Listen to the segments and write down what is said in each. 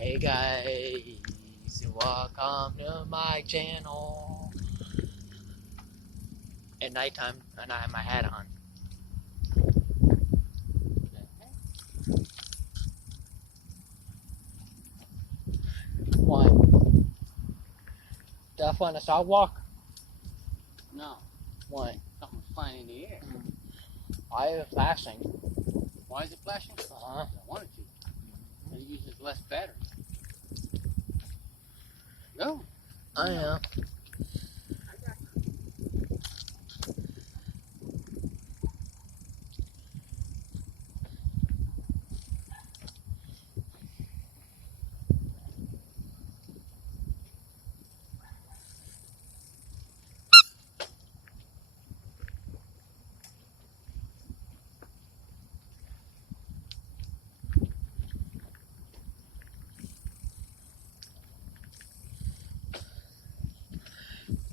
Hey guys, welcome to my channel. At nighttime, and I have my hat on. What? Stuff on the sidewalk? No, What? something's flying in the air. Why is it flashing? Why is it flashing? Uh-huh. I wanted to. It uses less battery. No. I know.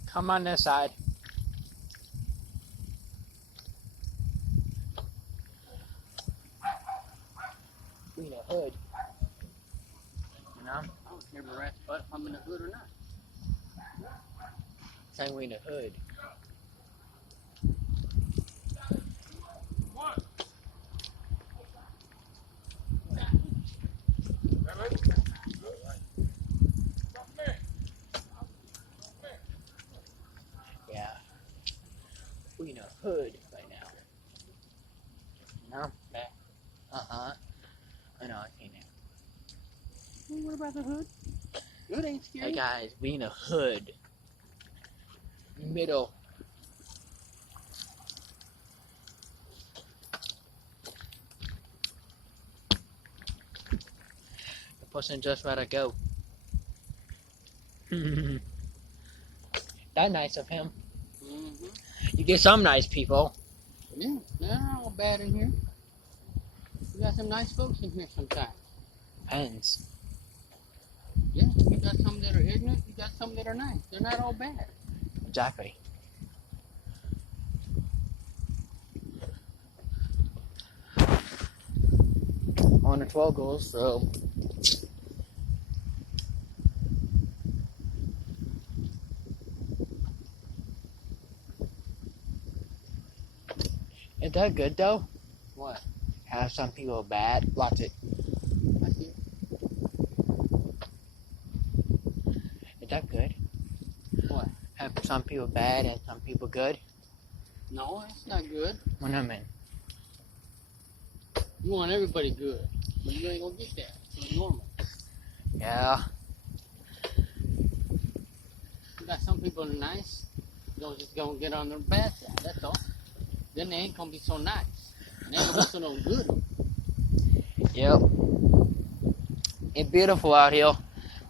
Come on this side. We need a hood. You know? I don't care if a rat's butt if I'm in the hood or not. Saying we need a hood. Yeah. We need a hood right now. You know? Back. Uh-huh. I know, I can't. Well, what about the hood? Hood ain't scary. Hey guys, we need a hood. Middle. The person just let it go. That nice of him. Mm-hmm. You get some nice people. Yeah, they're not all bad in here. You got some nice folks in here sometimes. Depends. Yeah, you got some that are ignorant, you got some that are nice. They're not all bad. Exactly. On the 12 goals, so is that good though? What? Have some people bad. Watch it. I see it. Is that good? What? Have some people bad and some people good? No, that's not good. What I mean? You want everybody good, but you ain't gonna get that. It's normal. Yeah. You got some people that are nice, you're just gonna get on their bad side, that's all. Then they ain't gonna be so nice. And they ain't gonna be so no good. Yep. It's beautiful out here.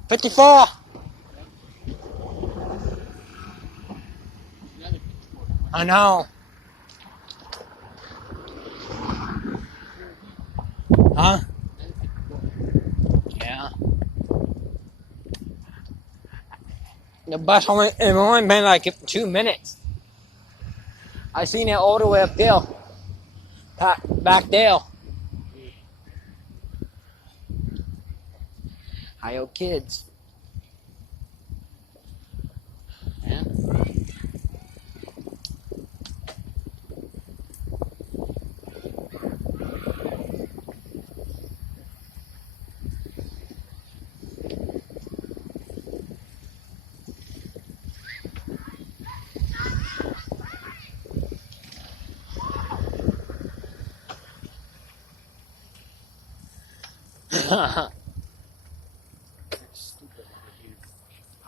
54! I know. Huh? Yeah. The bus it's only been like 2 minutes. I seen it all the way up there. Back there. Hi, old kids. Yeah.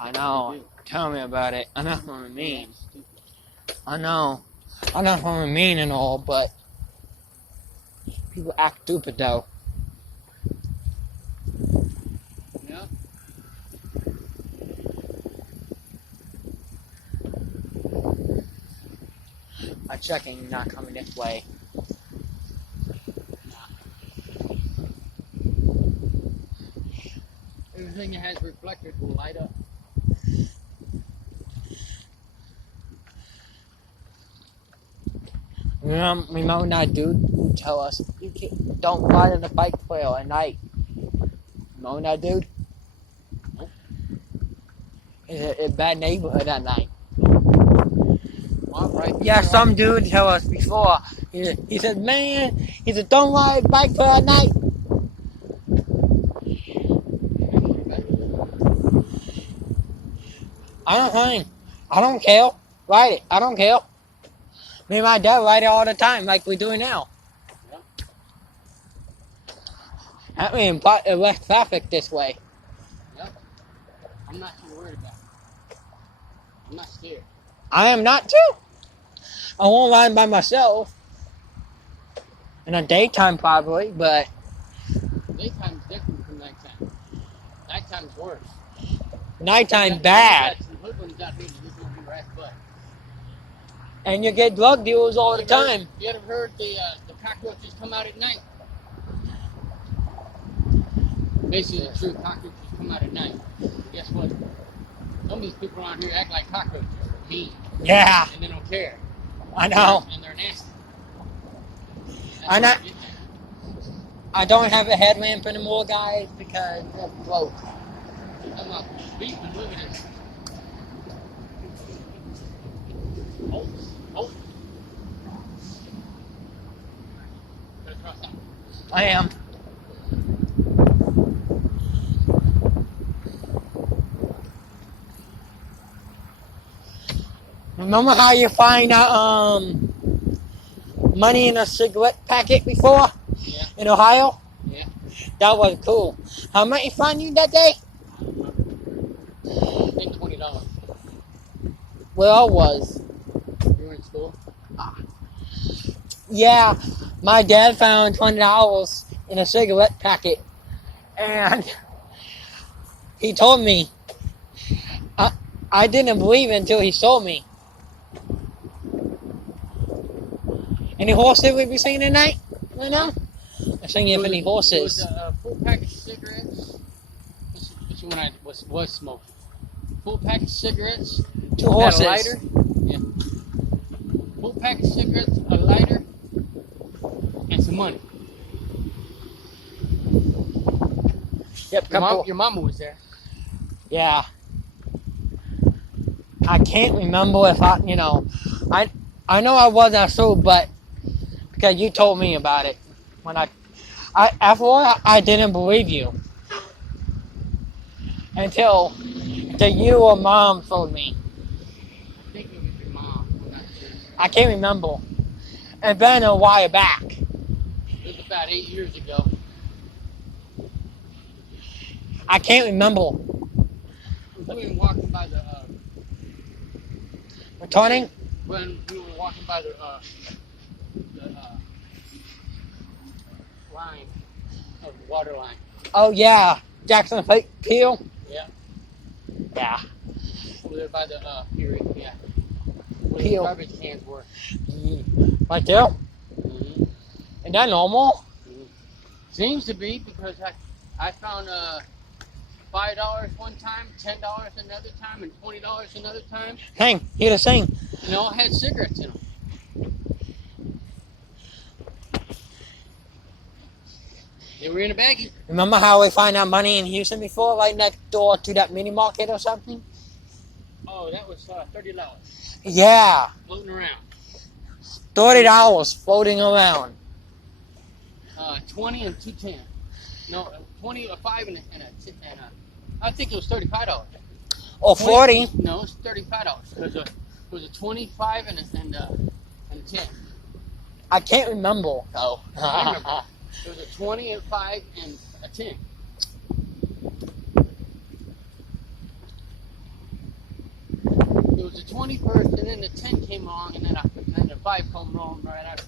I know. Tell me about it. I know what I mean. I know. I know what I mean and all, but people act stupid though. Yeah. I'm checking, not coming this way. Everything that has reflectors will light up. Remember that dude who tell us you don't ride on the bike trail at night? Remember that dude? in a bad neighborhood at night. Well, right Yeah, there, some dude told us before. He said, man, he said, don't ride a bike for at night. I don't mind. I don't care. Ride it. I don't care. Me and my dad ride it all the time, like we're doing now. Yep. I mean, less traffic this way. Yep. I'm not too worried about it. I'm not scared. I am not too. I won't ride by myself. In the daytime, probably, but Daytime's different from nighttime. Nighttime's worse. nighttime bad. Some hoodlums out here that just want your ass butt. And you get drug dealers all the time. You ever heard the cockroaches come out at night? Basically, the true cockroaches come out at night. Guess what? Some of these people around here act like cockroaches. Mean. Yeah, And they don't care. I know. And they're nasty. I know. I don't have a headlamp anymore, guys, because it's broke. I'm not beeping. Look at this. Oh. Gotta cross out. I am. Remember how you find money in a cigarette packet before Yeah. in Ohio? Yeah. That was cool. How much you find you that day? I think $20. Where I was. You were in school? Yeah, my dad found $20 in a cigarette packet, and he told me. I didn't believe it until he told me. Any horses we be singing tonight? Right now? I'm singing if any It was horses. a full pack of cigarettes. This is when I was smoking. Full pack of cigarettes. Two Had horses. a lighter. Yeah. Full pack of cigarettes, a lighter, and some money. Yep, couple. Your mama was there. Yeah. I can't remember if I know I was at school, but because you told me about it when afterward I didn't believe you until you or mom told me. I think it was your mom. I'm not sure. I can't remember. And then a while back. It was about 8 years ago. I can't remember. We were walking by the Returning? when we were walking by the line of the water line. Oh yeah. Jackson Peel? Yeah. Yeah. Over there by the here, yeah. Where Peel. the garbage cans were. Right there? Mm-hmm. Is that normal? Seems to be because I found $5 one time, $10 another time, and $20 another time. Hang, hear the same. And they all had cigarettes in them. They were in a baggie. Remember how we find that money in Houston before, right next door to that mini market or something? Oh, that was $30 Yeah, floating around. $30 floating around. 20 and 210. No, 20, a 5 and a I think it was $35. Or 40. No, it's $35 because it was a 25 and a 10. I can't remember though. I remember. It was a 20, a 5, and a 10. It was a 20 first, and then the 10 came along, and then the 5 came along right after.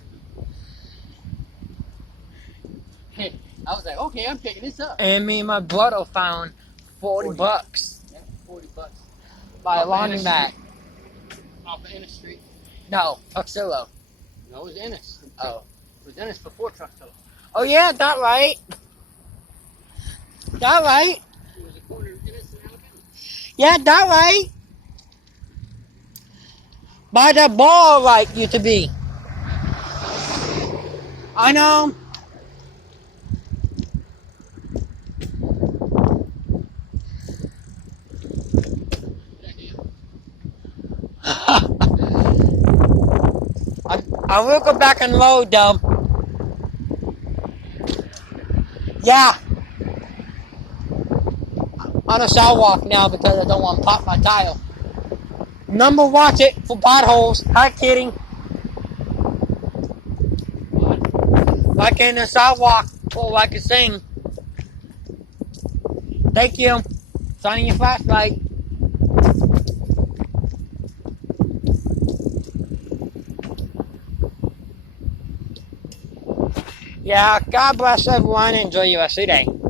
Hey, I was like, okay, I'm picking this up. And me and my brother found 40 bucks Yeah, $40 by a Off Ennis laundromat. off of Ennis Street. No, Tuxillo. No, it was Ennis. Oh. It was Ennis before Truxillo. Oh yeah, that right. That right. It was a corner of Ennis and Alabama. Yeah, that right. By the bar like used to be. I know. I will go back and load them. Yeah. On the sidewalk now because I don't want to pop my tile. Remember, watch it for potholes. Hi, kidding. Like in the sidewalk, so I can sing. Thank you. Shining your flashlight. Yeah, God bless everyone. Enjoy your rest of your day.